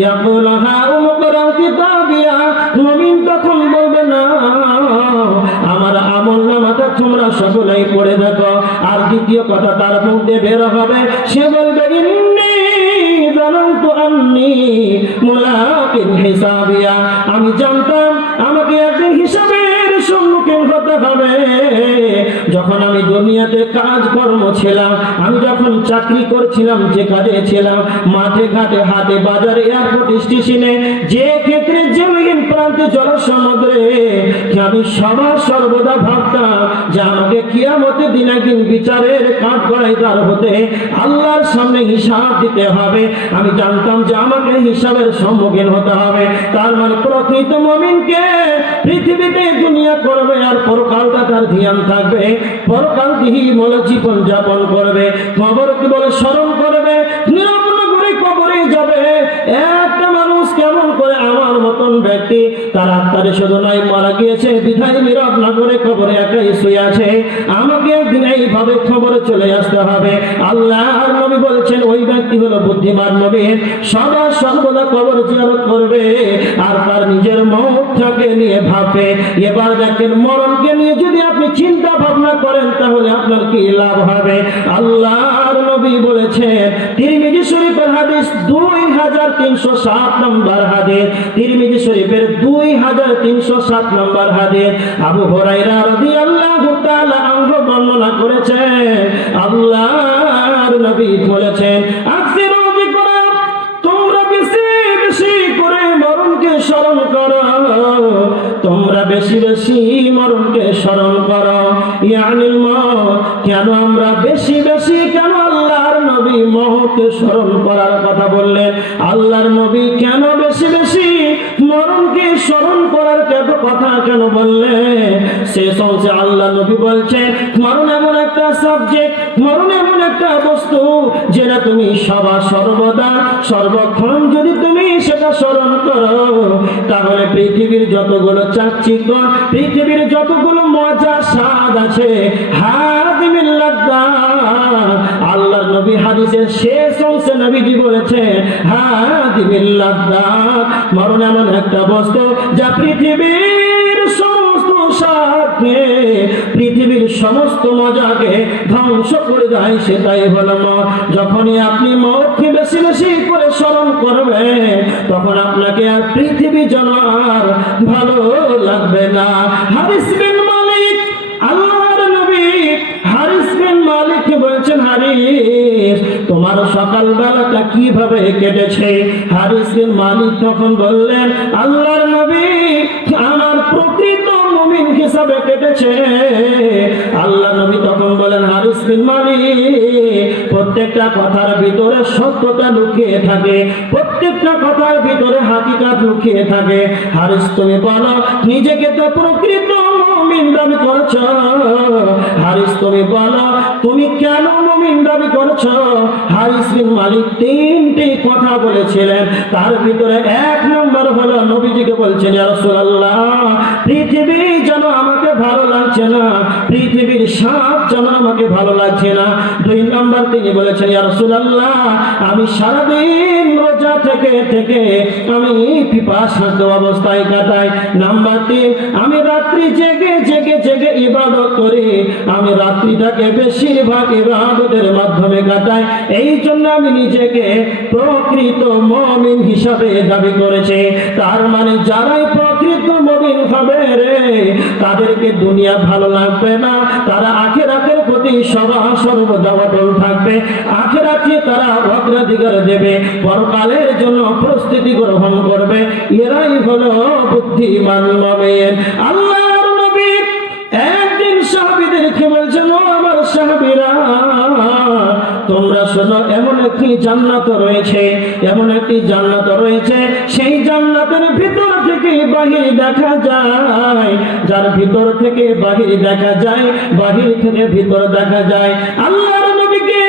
ইয়াকুল হাউম করা কিতাবিয়া, মুমিন তখন বলবে না আমার আমলনামাটা তোমরা সকলেই পড়ে দেখো। আর দ্বিতীয় কথা তার মুখ দিয়ে বের হবে, সে বলবে ইন্নী যানানতু আন্নী মুলাকিন হিসাবিয়া, আমি জানতাম আমাকে একদিন হিসাবের সম্মুখীন হতে হবে। যখন আমি দুনিয়াতে কাজকর্ম ছিলাম, আমি যখন চাকরি করছিলাম, যে কাজে ছিলাম, মাঠে ঘাটে হাটে বাজারে এয়ারপোর্ট স্টেশনে, যে ক্ষেত্রে জমিহীন প্রান্তে জলসমুদ্রে, আমি সর্বদা ভাবতাম যে আমাকে কিয়ামতের দিন একদিন বিচারের কাঠগড়ায় দাঁড় হতে আল্লাহর সামনে হিসাব দিতে হবে। আমি জানতাম যে আমাকে হিসাবের সম্মুখীন হতে হবে। তার মানে প্রকৃত মুমিনকে পৃথিবীতে দুনিয়া করবে আর পরকালটা তার ধ্যান থাকবে, পরকাল দিহীমূল জীবন যাপন করবে, কবরকে বলে স্মরণ করবে, নিরবন করে কবরে যাবে। একটা মানুষ কেমন করে আমার মতন ব্যক্তি তার আত্মারে শুধু নয় মারা গিয়েছে বিধায় নীরব না করে কবরে একাই শুয়ে আছে, আমাকে একদিন এইভাবে খবরে চলে আসতে হবে। আল্লাহর নবী বলছেন ওই ব্যক্তি হলো বুদ্ধিমান মুমিন, সর্বদা কবর জিয়ারত করবে আর তার নিজের মওতকে নিয়ে ভাববে। এবার দেখেন মরণকে নিয়ে যদি আপনি চিন্তা ভাবনা করেন তাহলে আপনার কি লাভ হবে? আল্লাহর নবী বলেছেন, তিরমিজি শরীফের হাদিস 2307 নম্বর হাদিস, তিরমিজি শরীফের 2307 নম্বর হাদিস, আবু হুরায়রা রাদিয়াল্লাহু তাআলা আনহু বর্ণনা করেছেন, আল্লাহর নবী বলেছেন, আকসিরু যিকরা, তোমরা বেশি বেশি করে মরণকে স্মরণ করো, তোমরা বেশি বেশি মরণকে স্মরণ করো। ইয়ানিল মওত, কেন আমরা বেশি বেশি, কেন আল্লাহর নবী মওতকে স্মরণ করার কথা বললেন? আল্লাহর নবী কেন বেশি বেশি মরণকে স্মরণ করার কথা কেন বললেন? শেষ অংশে আল্লাহ নবী বলছেন, মরণ এমন একটা সাবজেক্ট, মরণ এমন একটা বস্তু যেটা তুমি সর্বদা সর্বক্ষণ যদি তুমি সেটা স্মরণ করো তাহলে পৃথিবীর যতগুলো চাকচিক্য, পৃথিবীর যতগুলো মজা স্বাদ আছে, হাদিমিল লাযযাত, আল্লাহর নবী হাদিসের শেষ অংশে নবীজি বলেছেন হাদিমিল লাযযাত, মরণ এমন একটা বস্তু যা পৃথিবীর সমস্ত স্বাদকে, পৃথিবীর সমস্ত মজাকে ধ্বংস করে দেয়, সেটাই হলো মওত। যখনই আপনি মওতকে বেশি বেশি করে স্মরণ করবেন তখন আপনাকে আর পৃথিবী যেন আর ভালো লাগবে না। হারিস বিন মালিক, আল্লাহর নবী হারিস বিন মালিক বলছেন, হারিস তোমার সকাল বেলাটা কিভাবে কেটেছে? হারিস বিন মালিক তখন বললেন, আল্লাহর নবী আমার প্রকৃত মুমিন হিসাবে কেটেছে। আল্লাহ নবী তখন বলেন, হারিস বিন মালিক প্রত্যেকটা কথার ভিতরে সত্যতা লুকিয়ে থাকে, প্রত্যেকটা কথার ভিতরে হাকিকাত লুকিয়ে থাকে। হারিস তুমি বলো নিজেকে তো প্রকৃত মুমিন দাবি করছো, হারিস তুমি বলো তুমি কেন মুমিন দাবি করছো? হারিস বিন মালিক তিনটি কথা বলেছিলেন, তার ভিতরে এক নম্বর হলো নবীজিকে বলছেন, ইয়া রাসূলুল্লাহ পৃথিবী যেন আমাকে ভালো লাগছে না, পৃথিবীর স্বাদ যেন আমাকে ভালো লাগছে না। দুই নম্বর তিনি বলেছেন, ইয়া রাসূলুল্লাহ আমি সারাদিন রোজা থেকে থেকে আমি পিপাসার্ত অবস্থায় কাটাই। নাম্বার তিন, আমি রাত্রি জেগে জেগে জেগে ইবাদত করি, আমি রাত্রিটাকে বেশিরভাগ ইবাদতের মাধ্যমে কাটাই, এই জন্য আমি নিজেকে প্রকৃত মুমিন হিসাবে দাবি করেছি। তার মানে যারাই প্রকৃত মুমিন হবে রে, তাদেরকে দুনিয়া ভালো লাগবে না, তারা আখিরাতের প্রতি সর্বদা অটল থাকবে, আখিরাতে তারা অগ্রাধিকার দেবে, পরকালের জন্য প্রস্তুতি গ্রহণ করবে, এরাই হলো বুদ্ধিমান মুমিন। আল্লাহর নবী একদিন সাহাবীদেরকে বলছেন, ও আমার সাহাবীরা তোমরা শোনো, এমন একটি জান্নাত রয়েছে, এমন একটি জান্নাত রয়েছে, সেই জান্নাতের ভিতর থেকে বাহির দেখা যায়, যার ভিতর থেকে বাহির দেখা যায়, বাহির থেকে ভিতর দেখা যায়। আল্লাহর নবীকে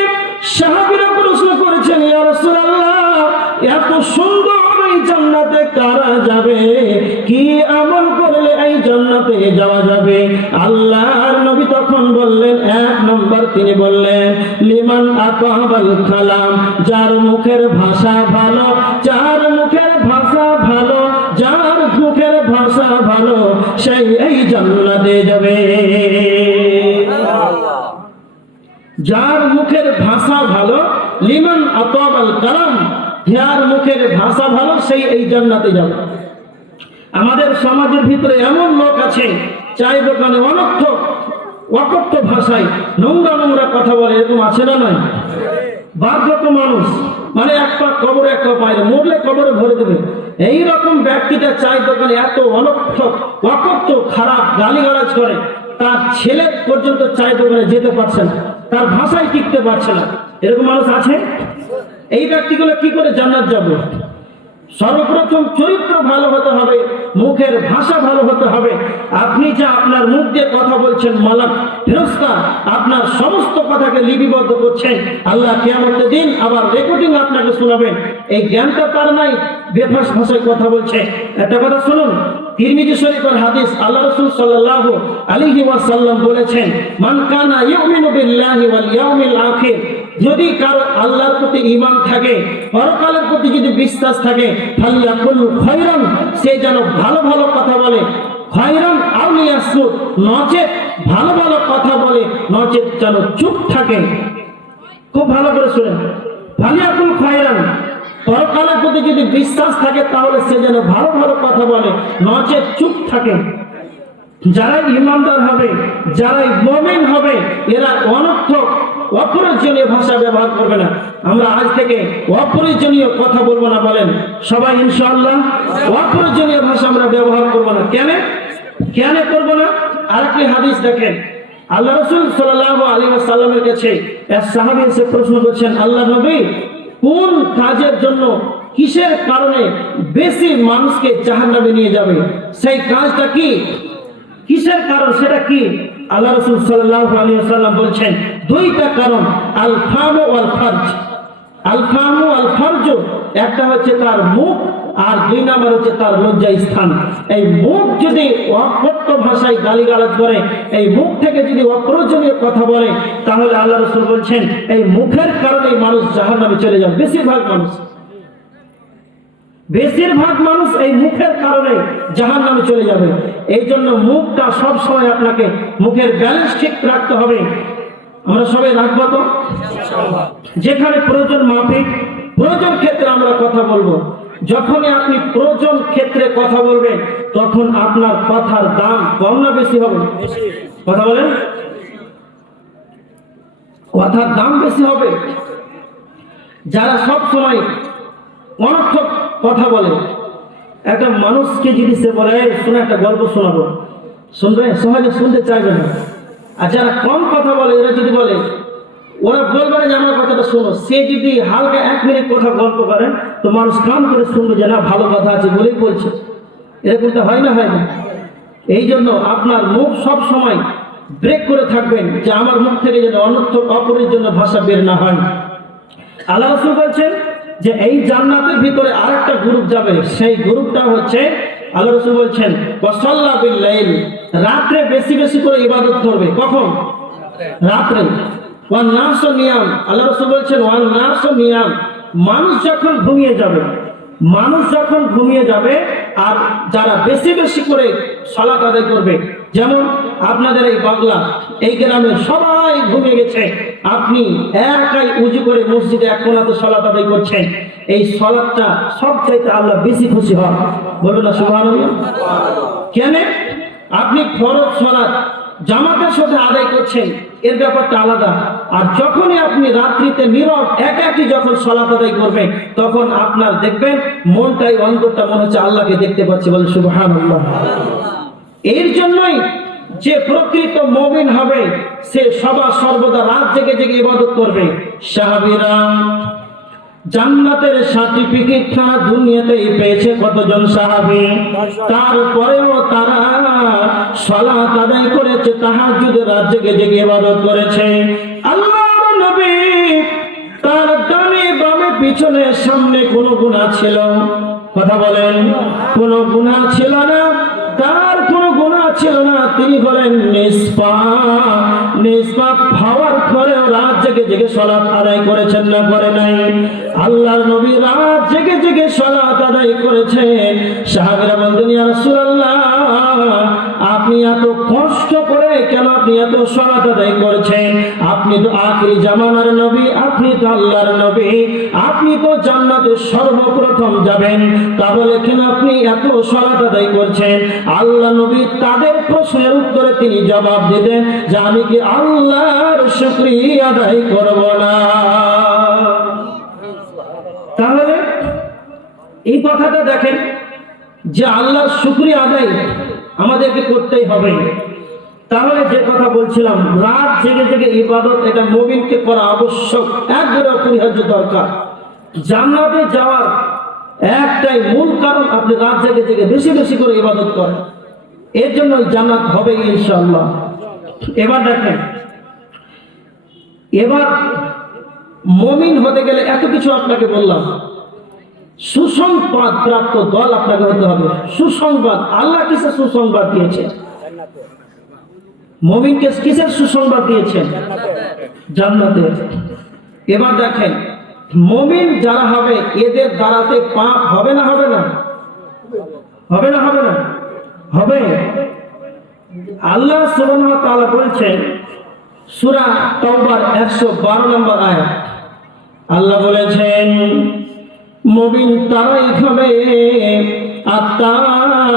সাহাবীরা প্রশ্ন করেছেন, ইয়া রাসূলুল্লাহ এত সুন্দর এই জান্নাতে কারা যাবে? কি আমল করলে এই জান্নাতে যাওয়া যাবে? আল্লাহর নবী তখন বললেন, এক নম্বর তিনি বললেন, লিমান আতাবাল কালাম, যার মুখের ভাষা ভালো, যার মুখে জান্নাতে যাবে। যার মুখের ভাষা ভালো, লিমান আতাবাল কালাম, যার মুখের ভাষা ভালো সেই এই জান্নাতে যাবে। আমাদের সমাজের ভিতরে এমন লোক আছে চাই দোকানে অকথ্য ভাষায় নোংরা নোংরা কথা বলে, এরকম আছে না নয়? বাধ্যত মানুষ, মানে এক পা কবরে এক পা বাইরে, মরলে কবরে ভরে দেবে, এইরকম ব্যক্তিটা চাই দোকানে এত অকথ্য খারাপ গালিগালাজ করে, তার ছেলে পর্যন্ত চাই দোকানে যেতে পারছে না, তার ভাষায় টিকতে পারছে না। এরকম মানুষ আছে। এই ব্যক্তিগুলো কি করে জান্নাত যাবে? সর্বপ্রথম চরিত্র ভালো হতে হবে, মুখের ভাষা ভালো হতে হবে। আপনি যা আপনার মুখ দিয়ে কথা বলছেন, মালাক ফেরেশতা আপনার সমস্ত কথাকে লিপিবদ্ধ করছেন, আল্লাহ কিয়ামতের দিন আবার রেকর্ডিং আপনাকে শোনাবেন। এই জ্ঞানটা তার নাই, বেফাস ভাষায় কথা বলছে। একটা কথা শুনুন, তিরমিজি শরীফের হাদিস, আল্লাহ রাসূল সাল্লাল্লাহু আলাইহি ওয়াসাল্লাম বলেছেন, মান কানা ইউমিনু বিল্লাহি ওয়াল ইয়াউমিল আখির, যদি কারো আল্লাহর প্রতি ঈমান থাকে, পরকালের প্রতি যদি বিশ্বাস থাকে, ফালিয়াকুল খায়রান, সে যেন ভালো ভালো কথা বলে, খায়রান আও লিয়াসুত, নচেত ভালো ভালো কথা বলে, নচেত যেন চুপ থাকে। খুব ভালো করে শুনেন, ফালিয়াকুল খায়রান, পরকালের প্রতি যদি বিশ্বাস থাকে তাহলে সে যেন ভালো ভালো কথা বলে, নচেত চুপ থাকে। যারা ইমানদার হবে, যারা মুমিন হবে, এরা অনর্থক অপ্রয়োজনীয় ভাষা ব্যবহার করবে না। আমরা আজ থেকে অপ্রয়োজনীয় কথা বলবো না, বলেন সবাই ইনশাআল্লাহ। অপ্রয়োজনীয় ভাষা আমরা ব্যবহার করবো না। কেন করবো না? আরেকটি হাদিস দেখেন, আল্লাহ রাসূল সাল্লাল্লাহু আলাইহি ওয়াসাল্লামের কাছে এক সাহাবী এসে প্রশ্ন করছেন, আল্লাহ নবী, কোন কাজের জন্য, কিসের কারণে বেশি মানুষকে জাহান্নামে নিয়ে যাবে? সেই কাজটা কি? কিসের কারণ, সেটা কি? আল্লাহ রাসূল সাল্লাল্লাহু আলাইহি ওয়াসাল্লাম বলছেন, দুইটা কারণ, আল ফাম ওয়াল ফারজ। আল ফাম ওয়াল ফারজ, একটা হচ্ছে তার মুখ, আর দুই নাম্বার হচ্ছে তার লজ্জা স্থান। এই মুখ যদি অকথ্য ভাষায় গালিগালাজ করে, এই মুখ থেকে যদি অপ্রয়োজনীয় কথা বলে, তাহলে আল্লাহ রাসূল বলছেন এই মুখের কারণে মানুষ জাহান্নামে চলে যাবে। বেশিরভাগ মানুষ এই মুখের কারণে জাহান্নামে চলে যাবে। এই জন্য মুখটা সব সময় আপনাকে, মুখের ব্যালেন্স ঠিক রাখতে হবে। আমরা সবাই রাখবো তো? যেখানে প্রয়োজন মাফিক, প্রয়োজন ক্ষেত্রে আমরা কথা বলবো। যখনই আপনি প্রয়োজন ক্ষেত্রে কথা বলবেন, তখন আপনার কথার দাম কম না বেশি হবে? কথা বলেন, কথার দাম বেশি হবে। যারা সব সময় অনর্থক কথা বলে, একটা মানুষকে যদি সে বলে শুনে একটা গল্প শোনাবো, শুনবে? সহজে শুনতে চাইবে না। আর যারা কম কথা বলে, এরা যদি বলে, ওরা বলবে না যে আমার কথাটা শোনো, সে যদি হালকা 1 মিনিট কথা গল্প করেন, তো মানুষ কান করে শুনবে যে না, ভালো কথা আছে বলেই বলছে। এরকমটা হয় না? এই জন্য আপনার মুখ সব সময় ব্রেক করে থাকবেন, যে আমার মুখ থেকে যেন অনর্থক অপ্রয়োজনীয় ভাষা বের না হয়। আল্লাহ রাসূল বলছেন যে এই জান্নাতের ভিতরে আরেকটা গ্রুপ যাবে, সেই গ্রুপটা হচ্ছে, আল্লাহ রাসূল বলছেন, ওয়াসাল্লা বিল লাইল, রাতে বেশি বেশি করে ইবাদত করবে। কখন? রাতে। ওয়ান নাসু নিয়াম, আল্লাহ রাসূল বলছেন ওয়ান নাসু নিয়াম, মানুষ যখন ঘুমিয়ে যাবে আর যারা বেশি বেশি করে সালাত আদায় করবে, যেমন আপনাদের এই বাংলা, এই গ্রামে সবাই ঘুমিয়ে গেছে, আপনি একাই উজু করে মসজিদে এক কোণাতে সালাত আদায় করছেন, এই সালাতটা সবচাইতে আল্লাহ বেশি খুশি হন। বলবেন না সুবহানাল্লাহ? কেন? আপনি ফরজ সালাত জামাতের সাথে আদায় করছেন, এর ব্যাপারটা আলাদা। আর যখনই আপনি রাত্রিতে নীরব একাকী যখন সালাত আদায় করবেন, তখন আপনার দেখবেন মনটাই, অন্তরটা মনে হচ্ছে আল্লাহকে দেখতে পাচ্ছি। বলেন সুবহানাল্লাহ। এর জন্যই যে প্রকৃত মুমিন হবে, সে সর্বদা রাত জেগে জেগে ইবাদত করবে। সাহাবীরা জান্নাতের সার্টিফিকেটটা দুনিয়াতেই পেয়েছে কতজন সাহাবী, তারপরেও তারা সালাত আদায় করেছে, তাহাজ্জুদের রাত জেগে জেগে ইবাদত করেছে। আল্লাহর নবী তার ডানে বামে পিছনে সামনে কোনো গুনাহ ছিল? কথা বলেন, কোনো গুনাহ ছিল না, তার কোনো গুনাহ ছিল না। তিনি বলেন নিষ্পাপ হওয়ার পরেও রাত জেগে জেগে সালাত আদায় করেছেন না করে নাই? আল্লাহর নবী রাত জেগে জেগে সালাত আদায় করেছেন। সাহাবীরা বলতেন, ইয়া রাসূলুল্লাহ, আপনি এত কষ্ট কেন আপনি এত সালাত আদায় করছেন? আপনি তো আখিরি জামানার নবী, আপনি তো আল্লাহর নবী, আপনি তো জান্নাতে সর্বপ্রথম যাবেন, তাহলে কেন আপনি এত সালাত আদায় করছেন? আল্লাহ নবী তাদের প্রশ্নের উত্তরে তিনি জবাব দিতেন যে আমি কি আল্লাহর শুকরিয়া আদায় করব না? তাহলে এই কথাটা দেখেন যে আল্লাহর শুকরিয়া আদায় আমাদেরকে করতেই হবে। তাহলে যে কথা বলছিলাম, রাত জেগে জেগে ইবাদত, এটা মুমিনকে করা আবশ্যক, একবারে অপরিহার্য দরকার। জান্নাতে যাওয়ার একটাই মূল কারণ, আপনি রাত জেগে জেগে বেশি বেশি করে ইবাদত করেন, এর জন্য জান্নাত হবে ইনশাআল্লাহ। এবার দেখেন, এবার মুমিন হতে গেলে এত কিছু আপনাকে বললাম, সুসংবাদ প্রাপ্ত দল আপনাকে হতে হবে। সুসংবাদ, আল্লাহ কিসের সুসংবাদ দিয়েছেন? মুমিনকে কিসের সুসংবাদ দিয়েছেন? জান্নাতের। এবার দেখেন, মুমিন যারা হবে এদের দ্বারাতে পাপ হবে না? হবে না? হবে না? হবে না? হবে। আল্লাহ সুবহানাহু ওয়া তাআলা বলেছেন সূরা তাওবার 112 নম্বর আয়াত, আল্লাহ বলেছেন মুমিন তারাই হবে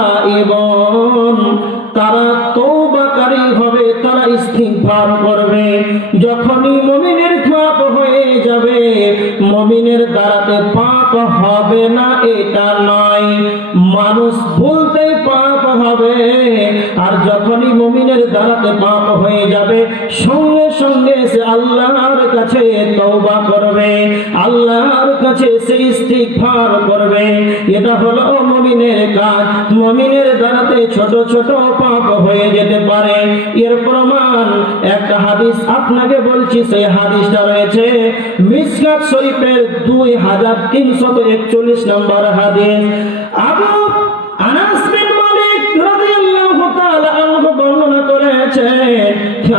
আত্তাইবুন, তারা তওবাকারী হবে, তারা ইস্তিগফার করবে। যখনই মুমিনের পাপ হয়ে যাবে, মুমিনের দ্বারাতে পাপ হবে না এটা নয়, মানুষ ভুলতেই পাপ হবে। আর যখনই মুমিনের দ্বারাতে পাপ হয়ে যাবে, সঙ্গে সঙ্গে সে আল্লাহর কাছে তওবা করবে, আল্লাহর কাছে সে ইস্তিগফার করবে। এটা হলো মুমিনের কাজ। মুমিনের দ্বারাতে ছোট ছোট পাপ হয়ে যেতে পারে। এর প্রমাণ একটা হাদিস আপনাকে বলছি, সেই হাদিসটা রয়েছে মিশকাত শরীফের 2341 নম্বর হাদিস। আবু আনাস বিন মালিক রাদিয়াল্লাহু তাআলা আনহু বর্ণনা করেছেন,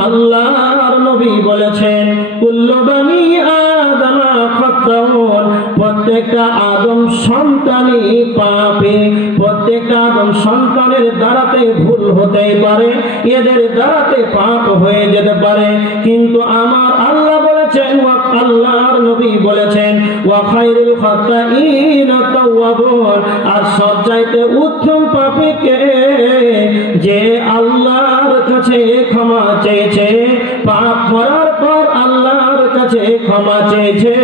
আল্লাহর নবী বলেছেন কুল্লু বানি আদম খাতাউন, প্রত্যেকটা আদম সন্তানই পাপী, প্রত্যেকটা আদম সন্তানের দ্বারাতে ভুল হতেই পারে, এদের দ্বারাতে পাপ হয়ে যেতে পারে, কিন্তু আমার আল্লাহ বলেছেন, আল্লাহর নবী বলেছেন ওয়া খায়রুল খাতাইনা তাওয়াবুন, আর সবচাইতে উত্তম পাপী কে? যে আল্লাহর কাছে ক্ষমা চেয়েছে, পাপ করার পর আল্লাহর কাছে ক্ষমা চেয়েছে,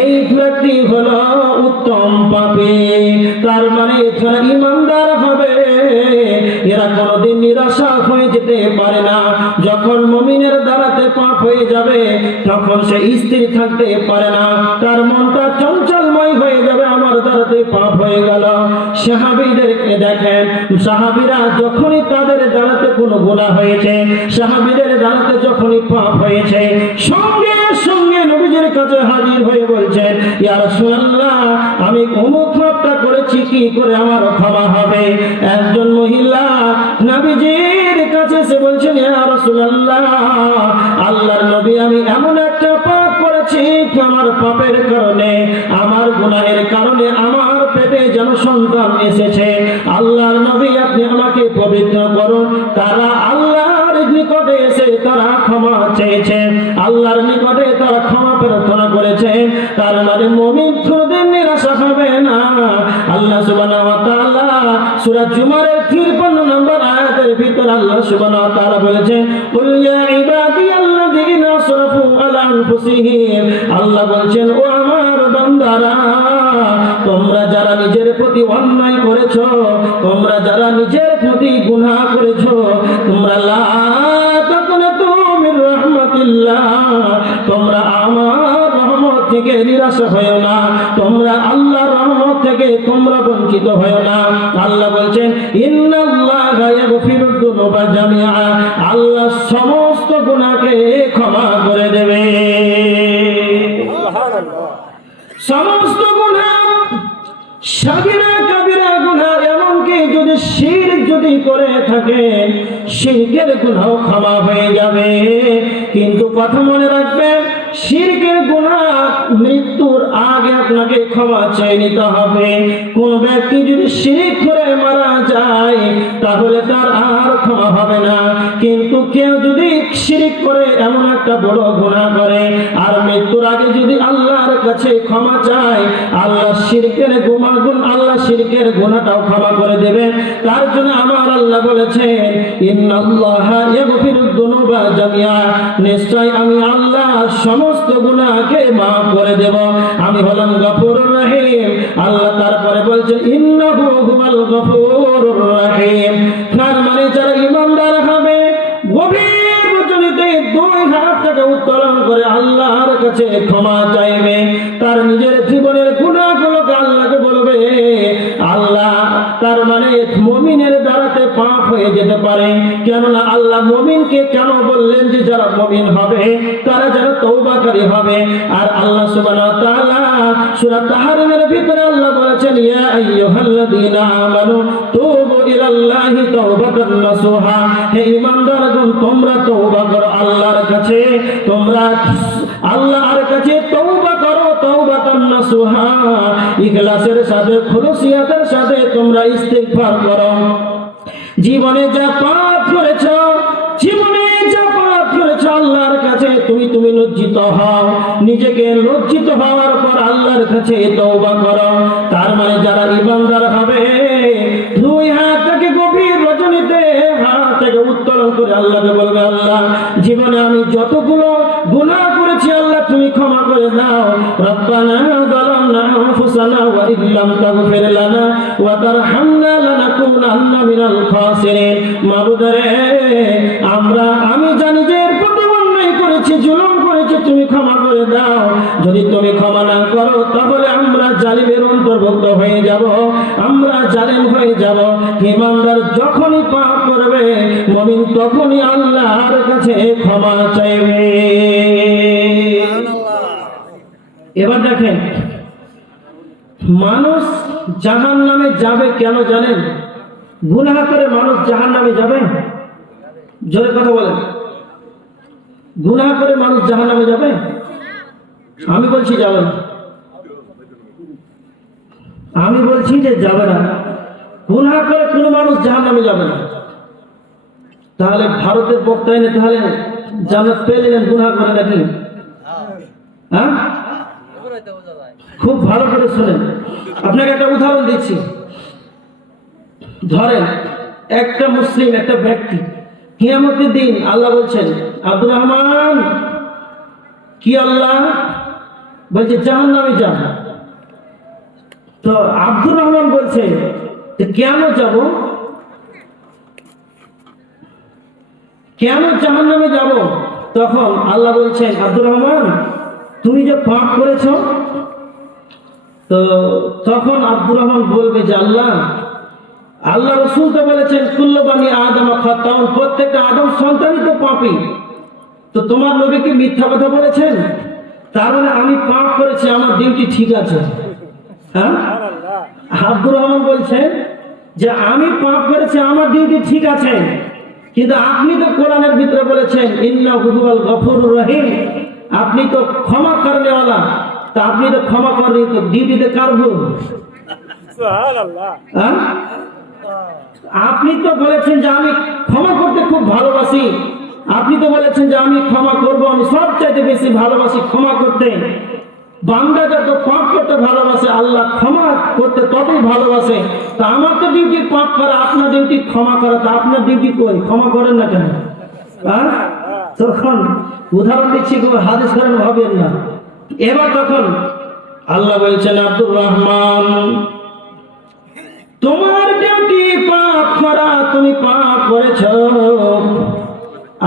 এই ব্যক্তি হলো উত্তম পাপী। তার মানে যারা ঈমানদার হবে এরা কোনোদিন নিরাশা হয়ে যেতে পারে না। যখন মুমিনের দ্বারাতে পাপ হয়ে যাবে তখন সে স্থির থাকতে পারে না, তার মনটা চঞ্চলময় হয়ে যাবে, আমার দ্বারাতে পাপ হয়ে গেল। সাহাবীদেরকে দেখেন, সাহাবীরা যখনই তাদের দ্বারাতে কোনো গুনাহ হয়েছে, সাহাবীদের দ্বারাতে যখনই পাপ হয়েছে, সঙ্গে সঙ্গে নবীজির কাছে হাজির হয়ে বলছেন ইয়া রাসূলুল্লাহ, আমি অমুক পাপটা করেছি, কি করে আমার ক্ষমা হবে? একজন মহিলা নবীজির কাছে এসে বলছেন ইয়া রাসূলুল্লাহ, আল্লাহর নবী, আমি এমন একটা পাপ করেছি, আমার পাপের কারণে, আমার গুনাহের কারণে আমার পেটে যেন সন্তান এসেছে, আল্লাহর নবী আপনি আমাকে পবিত্র করুন। তারা আল্লাহর নিকটে এসে তারা ক্ষমা চেয়েছে, আল্লাহর নিকটে তারা ক্ষমা প্রার্থনা করেছেন। তার মানে মুমিন কোনদিন নিরাশা হবে না। আল্লাহ সুবহানাহু ওয়া তাআলা সূরা জুমারের 53 নম্বর আয়াতের ভিতর আল্লাহ সুবহানাহু ওয়া তাআলা বলেছেন কুল ইয়া ইবাদিয়াল্লাযীনা আসরাফু আলা আনফুসিহিম, আল্লাহ বলছেন ও আমার বান্দারা, তোমরা যারা নিজের প্রতি অন্যায় করেছো, তোমরা যারা নিজের প্রতি গুনাহ করেছো, তোমরা লা তাকনাতু মির রাহমাতিল্লাহ, তোমরা আমার রহমত থেকে নিরাশ হয়ো না, তোমরা আল্লাহর রহমত থেকে তোমরা বঞ্চিত হয়ো না। আল্লাহ বলছেন ইন্নাল্লাহা ইয়াগফিরুদ যুনুবা জামিআ, আল্লাহ সমস্ত গুনাহকে ক্ষমা করে দেবে। সুবহানাল্লাহ। সমস্ত গুনাহ, সাগীরা কাবীরা গুনাহ, এমনকি যদি শিরক যদি করে থাকে, শিরকের গুনাহ ক্ষমা হয়ে যাবে। কিন্তু কথা মনে রাখবেন, শিরকের গুনাহ মৃত্যুর আগে আপনাকে ক্ষমা চেয়ে নিতে হবে। কোন ব্যক্তি যদি শিরক করে মারা যায় তাহলে তার আর ক্ষমা হবে না। কিন্তু কেউ যদি শিরক করে এমন একটা বড় গুনাহ করে আর মৃত্যুর আগে যদি আল্লাহর কাছে ক্ষমা চায়, আল্লাহ শিরকের গুনাহটাও ক্ষমা করে দেবে। তার জন্য আমার আল্লাহ বলেছেন, ইন্নাল্লাহা ইয়াগফিরুদ যুনুবা জামিআ, নিশ্চয় আমি আল্লাহ সমস্ত গুনাহকে মাফ করে দেব, আমি হলাম গফুরুর রহিম। আল্লাহ তারপরে বলছেন, ইন্নাহু হুয়াল গফুরুর রহিম। তার মানে যারা ঈমানদার হবে গভীর রজনীতে দুই হাত থেকে উত্তোলন করে আল্লাহর কাছে ক্ষমা চাইবে, তার নিজের জীবনের গুনাহগুলোকে আল্লাহকে বলবে, আল্লাহ। তার মানে মুমিনের দ্বারাতে পাপ হয়ে যেতে পারে, কেননা আল্লাহ মুমিনকে কেন বললেন যে যারা মুমিন হবে তারা যেন তওবাকারী হবে। আর আল্লাহ সুবহানাহু ওয়া তাআলা সূরা তাহরিমের ভিতরে আল্লাহ বলেছেন, ইয়া আইয়ুহাল্লাযীনা আমানু তুবু ইলাল্লাহি তাওবাতান নাসুহা, হে ঈমানদারগণ তোমরা তওবা করো আল্লাহর কাছে, তোমরা আল্লাহর কাছে তওবা করো, তাওবাতান নাসুহা, ইখলাসের সাথে খুলুসিয়াতের সাথে তোমরা ইস্তিগফার করো। জীবনে যা পাপ করেছো, আল্লাহর কাছে তুমি লজ্জিত হও, নিজেকে লজ্জিত হওয়ার পর আল্লাহর কাছে তওবা করো। তার মানে যারা ঈমানদার হবে দুই হাত থেকে গভীর রজনীতে হাত থেকে উত্তোলন করে আল্লাহকে বলবে, আল্লাহ জীবনে আমি যতগুলো গুনাহ করেছি আল্লাহ তুমি ক্ষমা করে দাও। রব্বানা যালামনা আনফুসানা ওয়া ইল্লাম তাগফির লানা ওয়া তারহামনা লানাকুনান্না মিনাল খাসিরিন। মাবুদ রে, আমি জানি যে এর প্রতি অন্যায় করেছি, জুলুম করেছি, তুমি ক্ষমা করে দাও। যদি তুমি ক্ষমা না করো তাহলে আমরা জালিমের অন্তর্ভুক্ত হয়ে যাব, আমরা জালিম হয়ে যাব। ঈমানদার যখনই পাপ করবে মুমিন তখনই আল্লাহর কাছে ক্ষমা চাইবে। এবার দেখেন, মানুষ জাহান্নামে যাবে কেন জানেন? গুনাহ করে মানুষ জাহান্নামে যাবে? জোরে কথা বলেন। গুনাহ করে মানুষ জাহান্নামে যাবে? আমি বলছি যাবে না, আমি বলছি যে যাবে না। গুনাহ করে কোনো মানুষ জাহান্নামে যাবে না। তাহলে ভারতের বক্তা এনে তাহলে জান্নাত পেয়ে নেবেন গুনাহ করে নাকি? হ্যাঁ, খুব ভালো করে শুনেন, আপনাকে একটা উদাহরণ দিচ্ছি। ধরেন একটা মুসলিম, একটা ব্যক্তি কিয়ামতের দিন আল্লাহ বলছেন, আব্দুর রহমান, কি আল্লাহ বলছে জাহান্নামে যা। তো আব্দুর রহমান বলছে যে কেন যাব, কেন জাহান্নামে যাব? তখন আল্লাহ বলছেন, আব্দুর রহমান তুমি যে পাপ করেছো। তো তখন আব্দুর রহমান বলবে যে আল্লাহ রাসূল তো বলেছেন কুল্লু বানি আদম খাতাউন, প্রত্যেকটা আদম সন্তানই তো পাপী। তো তোমার নবী কি মিথ্যা কথা বলেছেন? তার মানে আমি পাপ করেছি, আমার ডিউটি ঠিক আছে। হ্যাঁ, আব্দুর রহমান বলছেন যে আমি পাপ করেছি, আমার ডিউটি ঠিক আছে, কিন্তু আপনি তো কোরআনের ভিতরে বলেছেন ইন্নাহু হুয়াল গফুরুর রহিম, আপনি তো ক্ষমা করনেওয়ালা, তা আপনি তো ক্ষমা করেন, তো ডিউটিতে কার ভুল? সুবহানাল্লাহ। হ্যাঁ, আপনি তো বলেছেন যে আমি ক্ষমা করতে খুব ভালোবাসি, আপনি তো বলেছেন যে আমি ক্ষমা করব, আমি সবচাইতে বেশি ভালোবাসি ক্ষমা করতে। বান্দা যত পাপ করতে ভালোবাসে আল্লাহ ক্ষমা করতে ততই ভালোবাসে। তা আমার তো ডিউটি পাপ করা, আপনার ডিউটি ক্ষমা করা, তা আপনার ডিউটি কই? ক্ষমা করেন না কেন? হ্যাঁ, তখন উদাহরণ দিচ্ছি, হাদিস করেন ভাবেন না। এবার তখন আল্লাহ বলছেন, আব্দুর রহমান তোমার ডিউটি পাপ করা, তুমি পাপ করেছো,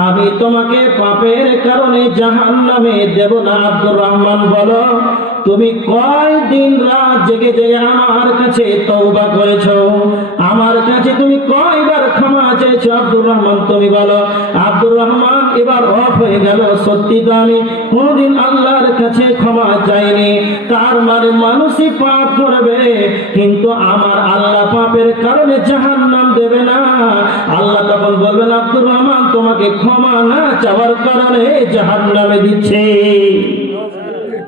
আমি তোমাকে পাপের কারণে জাহান্নামে দেব না। আব্দুর রহমান বলো, তুমি কয় দিন রাত জেগে জেগে আমার কাছে তওবা করেছো, আমার কাছে তুমি কয়বার ক্ষমা চেয়েছো? আব্দুর রহমান তুমি বলো। আব্দুর রহমান এবার অফ হয়ে গেল, সত্যি তো আমি কোনদিন আল্লাহর কাছে ক্ষমা চাইনি। তার মানে মানুষই পাপ করবে কিন্তু আমার আল্লাহ পাপের কারণে জাহান্নাম দেবে না। আল্লাহ তখন বলবেন, আব্দুর রহমান তোমাকে ক্ষমা না চাওয়ার কারণে জাহান্নামে দিচ্ছে।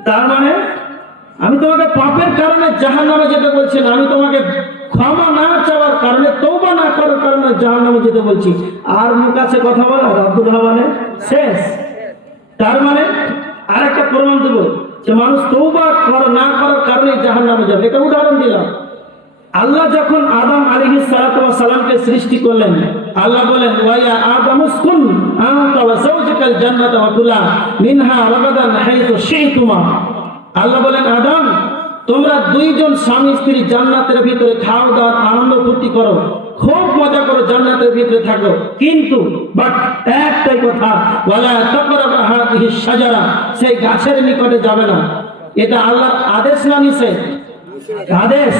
তার মানে আমি তোমাকে পাপের কারণে জাহান্নামে যেতে বলছি না, আমি তোমাকে ক্ষমা না চাওয়ার কারণে, তওবা না করার কারণে জাহান্নামে যেতে বলছি। আর মুখ আছে কথা বলা আব্দুল রহমানের শেষ। তার মানে আরেকটা প্রমাণ দেব যে মানুষ তওবা না করার কারণে জাহান্নামে যাবে। এটা উদাহরণ দিলাম। আল্লাহ যখন আদম আলাইহিস সালাতু ওয়াস সালামকে সৃষ্টি করলেন, আল্লাহ বলেন ওয়া ইয়া আদম উসকুন আনতা ওয়া যাওজুকাল জান্নাতা ওয়া কুলা মিনহা রাগাদান হাইতু শি'তুমা। আল্লাহ বলেন আদম, তোমরা দুইজন স্বামী স্ত্রী জান্নাতের ভিতরে খাও দাও, আনন্দ ফুর্তি করো, খুব মজা করো, জান্নাতের ভিতরে থাকো, কিন্তু বাট একটাই কথা, ওয়ালা তাকরাবু হাযিহিস শাজারা, সেই গাছের নিকটে যাবে না। এটা আল্লাহর আদেশ না নিষেধ? আদেশ।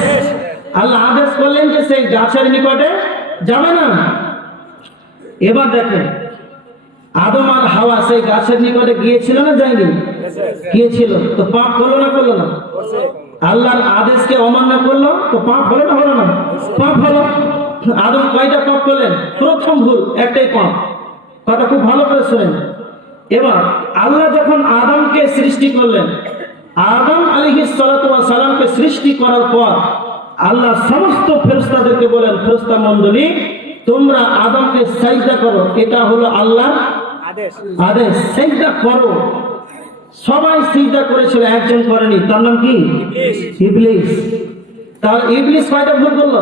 আল্লাহ আদেশ করলেন যে সেই গাছের নিকটে যাবে না। এবার দেখেন আদম আর হাওয়া সেই গাছের নিকটে গিয়েছিল না যায়নি? গিয়েছিল। তো পাপ হলো না করলো না? আল্লাহর আদেশকে অমান্য করলো, তো পাপ হলো না হলো না? পাপ হলো। আদম কয়টা পাপ করলেন? প্রথম ভুল একটাই পাপ। কথা খুব ভালো করে শুনেন। এবার আল্লাহ যখন আদমকে সৃষ্টি করলেন, আদম আলাইহিস সালাতু ওয়াস সালামকে সৃষ্টি করার পর আল্লাহ সমস্ত ফেরেশতাদেরকে বলেন, ফেরেশতা মণ্ডলী তোমরা আদমকে সাজদা করো, এটা হলো আল্লাহর আদেশ, সাজদা করো। সবাই সিজদা করেছিল, একজন করেনি, তার নাম কি? ইবলিস। তাহলে ইবলিস কয়টা ভুল করলো?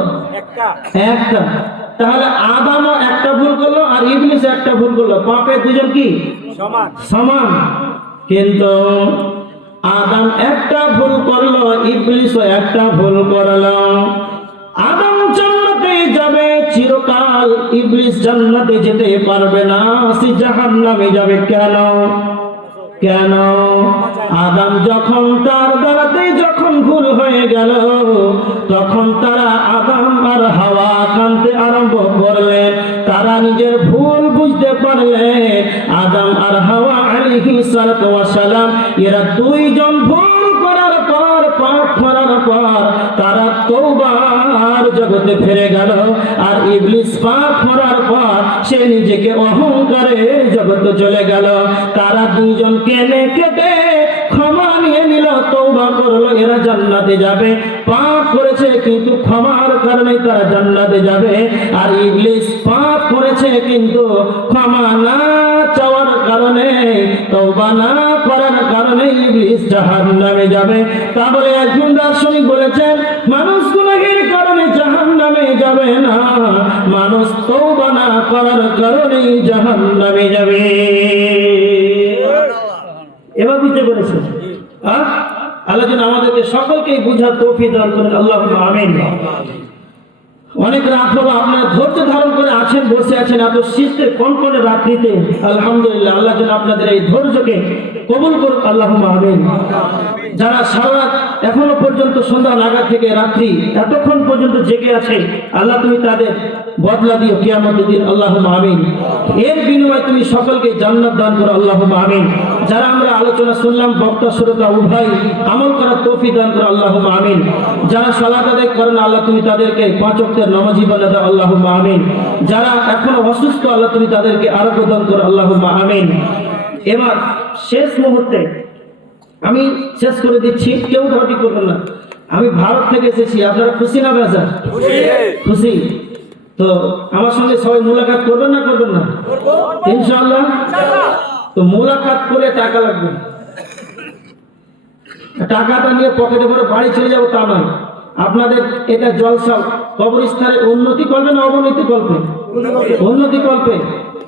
একটা। তাহলে আদমও একটা ভুল করলো আর ইবলিস একটা ভুল করলো, পাপে দুজন কি সমান। কিন্তু আদম একটা ভুল করলো, ইবলিসও একটা ভুল করলো। আদম জান্নাতে যাবে চিরকাল, ইবলিস জান্নাতে যেতে পারবে না, সে জাহান্নামে যাবে। কেন? কেন? আদম যখন তার দ্বারাতে যখন ভুল হয়ে গেল, তখন তারা আদম আর হাওয়া কাঁদতে আরম্ভ করলেন। তারা নিজের ভুল বুঝতে পারলেন। আদম আর হাওয়া আলাইহিস সালাতু ওয়াস সালাম এরা দুইজন ভুল করার পর, পাপ করার পর তারা তওবার জগতে ফিরে গেল। আর ইবলিস পাপ করার পর সে নিজেকে অহংকারের জগতে চলে গেল। তারা দুইজন কেনে কেটে ক্ষমা নিয়ে নিল, তওবা করলো, এরা জান্নাতে যাবে। পাপ করেছে কিন্তু ক্ষমার কারণে তারা জান্নাতে যাবে। আর ইবলিস পাপ করেছে কিন্তু ক্ষমা না চাওয়ার কারণে, তওবা না করার কারণে ইবলিস জাহান্নামে যাবে। তাহলে একজন দার্শনিক বলেছেন মানুষ গুনাহের কারণে জাহান্নামে যাবে না, মানুষ তওবা না করার কারণে জাহান্নামে যাবে। এবার বুঝতে পেরেছেন? আল্লাহ যেন আমাদেরকে সকলকে বুঝার তৌফিক দান করেন, আল্লাহুম্মা আমিন। অনেক রাত হলো, আপনারা ধৈর্য ধারণ করে আছেন, বসে আছেন এত শীতের কনকনে রাত্রিতে। আলহামদুলিল্লাহ, আল্লাহ যেন আপনাদের এই ধৈর্যকে কবুল করুন, আল্লাহুম্মা আমিন। যারা সারা রাত এখনো পর্যন্ত সন্ধ্যা নাগাদ থেকে রাত্রি এতক্ষণ পর্যন্ত জেগে আছে, আল্লাহ তুমি তাদের বদলা দিও কিয়ামতের দিন, আল্লাহুম্মা আমিন। এর বিনিময়ে তুমি সকলকে জান্নাত দান করো, আল্লাহুম্মা আমিন। যারা আমরা আলোচনা শুনলাম, বক্তা শ্রোতা উভয় আমল করার তৌফিক দান করো, আল্লাহুম্মা আমিন। যারা সালাত আদায় করেন, আল্লাহ তুমি তাদেরকে 5 ওয়াক্তের নামাজি বানাও দাও, আল্লাহুম্মা আমিন। যারা এখনো অসুস্থ, আল্লাহ তুমি তাদেরকে আরোগ্য দান করো, আল্লাহুম্মা আমিন। এবার শেষ মুহূর্তে আমি শেষ করে দিচ্ছি, কেউ ধাটি করবেন না। আমি ভারত থেকে এসেছি, আপনারা খুশি না বেজার? খুশি। তো আমার সঙ্গে সবাই মুলাকাত করবেন না করবেন না? ইনশাআল্লাহ। তো মুলাকাত করে টাকা লাগবে, টাকাটা নিয়ে পকেটে ভরে বাড়ি চলে যাবো তা নয়। আপনাদের এটা জলসা কবরস্থানের উন্নতি করবে না অবনতি করবে? উন্নতি করবে।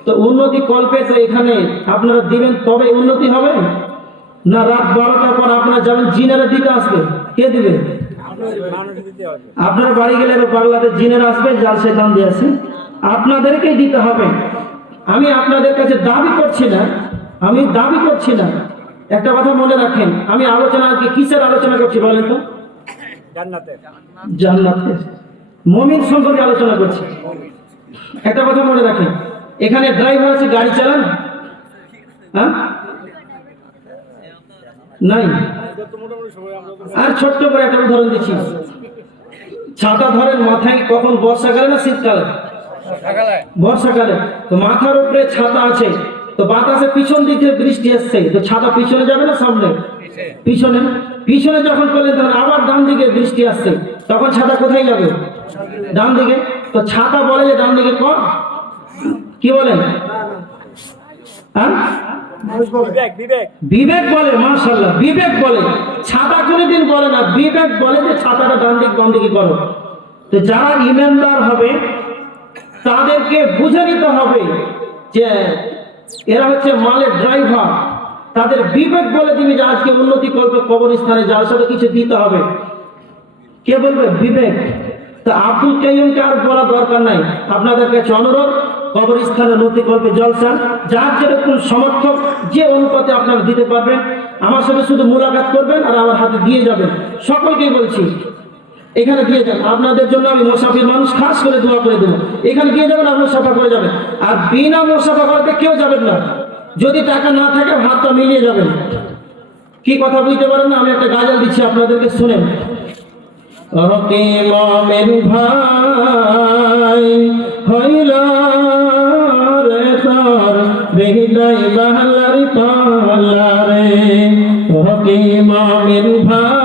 তো উন্নতি কল্পে তো এখানে আপনারা দিবেন তবে উন্নতি হবে না? রাত 12টার পর আপনারা যাবেন, জিনেরা দিতে আসবে, কে দিবে? আপনার বাড়ি গেলে বাংলাদেশ জিনেরা আসবে, জাল শয়তান দিয়ে আসে, আপনাদেরকেই দিতে হবে। আমি আপনাদের কাছে দাবি করছি না, আমি দাবি করছি না। একটা কথা মনে রাখেন, আমি আলোচনা আজকে কিসের আলোচনা করছি বলেন তো? জান্নাতের, মুমিন সম্পর্কে আলোচনা করছি। একটা কথা মনে রাখেন, এখানে ড্রাইভার আছে, গাড়ি চালান? হ্যাঁ, নাই। আর ছোট্ট করে একটা উদাহরণ দিচ্ছি। ছাতা ধরেন মাথায়, কখন বর্ষাকালে না শীতকালে? বর্ষাকালে তো মাথার উপরে ছাতা আছে, তো বাতাসে পিছন দিক থেকে বৃষ্টি আসছে, তো ছাতা পিছনে যাবে না সামনে? পিছনে। পিছনে যখন করলেন তখন আবার ডান দিকে বৃষ্টি আসছে, তখন ছাতা কোথায় যাবে? ডান দিকে। তো ছাতা বলে যে ডান দিকে কর, কি বলেন? হ্যাঁ, বিবেক বলে। মাশাআল্লাহ, বিবেক বলে। ছাতা কোনোদিন বলে না, বিবেক বলে যে ছাতাটা ডান দিক বাম দিকে করো। তো যারা ইমানদার হবে তাদেরকে বুঝে নিতে হবে যে এরা হচ্ছে মালের ড্রাইভার। তাদের বিবেক বলে দিবি যে আজকে উন্নতি করবে, কবরস্থানে যাওয়ার সাথে কিছু দিতে হবে। কে বলবে? বিবেক। তো আব্দুল কাইয়ুমকে আর বলা দরকার নাই। আপনাদের কাছে অনুরোধ, কবরস্থানে নথি করবে জলসা, যার যেরকম সমর্থক যে অনুপাতে আপনারা দিতে পারবেন, আমার সাথে শুধু মোলাকাত করবেন আর আমার হাতে দিয়ে যাবেন। সকলকেই বলছি এখানে দিয়ে যান, আপনাদের জন্য আমি মুসাফির মানুষ, খাস করে দোয়া করে দেবো। এখানে দিয়ে যাবেন, আপনার সাফা করে যাবেন। আর বিনা মুসাফা করতে কেউ যাবেন না। যদি টাকা না থাকে হাতটা মিলিয়ে যাবেন। কি কথা বুঝতে পারেন না? আমি একটা গাজাল দিচ্ছি আপনাদেরকে, শুনেন। ওকে মমের ভাই হইল রে তোর বেহিলাই বাহালার পালা রে, ওকে মমের ভাই